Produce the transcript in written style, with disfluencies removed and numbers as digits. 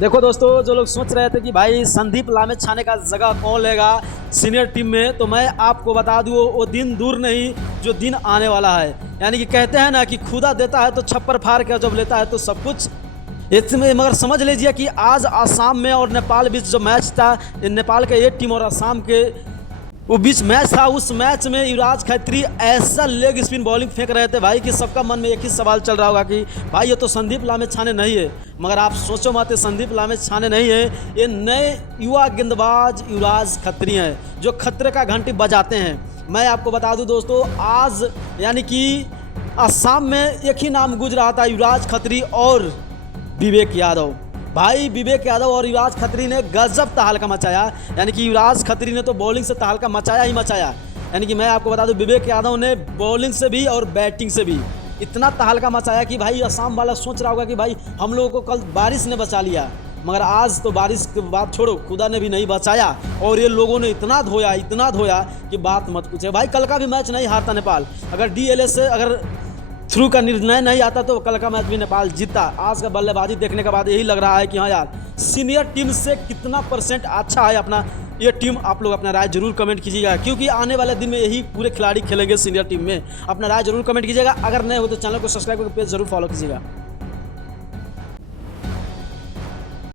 देखो दोस्तों, जो लोग सोच रहे थे कि भाई संदीप लामेछाने का जगह कौन लेगा सीनियर टीम में, तो मैं आपको बता दूँ वो दिन दूर नहीं जो दिन आने वाला है। यानी कि कहते हैं ना कि खुदा देता है तो छप्पर फाड़ के जब लेता है तो सब कुछ। इसमें मगर समझ लीजिए कि आज असम में और नेपाल बीच जो मैच था, नेपाल के एक टीम और असम के वो बीच मैच था, उस मैच में युवराज खत्री ऐसा लेग स्पिन बॉलिंग फेंक रहे थे भाई कि सबका मन में एक ही सवाल चल रहा होगा कि भाई ये तो संदीप लामेछाने नहीं है। मगर आप सोचो मत, संदीप लामेछाने नहीं है, ये नए युवा गेंदबाज युवराज खत्री हैं जो खतरे का घंटी बजाते हैं। मैं आपको बता दूं दोस्तों, आज यानी कि असम में एक ही नाम गूंज रहा था, युवराज खत्री और विवेक यादव। भाई विवेक यादव और युवराज खत्री ने गजब तहलका मचाया। यानी कि युवराज खत्री ने तो बॉलिंग से तहलका मचाया ही मचाया। यानी कि मैं आपको बता दूं, विवेक यादव ने बॉलिंग से भी और बैटिंग से भी इतना तहलका मचाया कि भाई असम वाला सोच रहा होगा कि भाई हम लोगों को कल बारिश ने बचा लिया। मगर आज तो बारिश की बात छोड़ो, खुदा ने भी नहीं बचाया और ये लोगों ने इतना धोया कि बात मत पूछे। भाई कल का भी मैच नहीं हारता नेपाल, अगर DLS से अगर थ्रू का निर्णय नहीं आता तो कल का मैच भी नेपाल जीतता। आज का बल्लेबाजी देखने के बाद यही लग रहा है कि हाँ यार, सीनियर टीम से कितना % अच्छा है अपना ये टीम। आप लोग अपना राय जरूर कमेंट कीजिएगा, क्योंकि आने वाले दिन में यही पूरे खिलाड़ी खेलेंगे सीनियर टीम में। अपना राय जरूर कमेंट कीजिएगा। अगर नए हो तो चैनल को सब्सक्राइब करके पेज जरूर फॉलो कीजिएगा।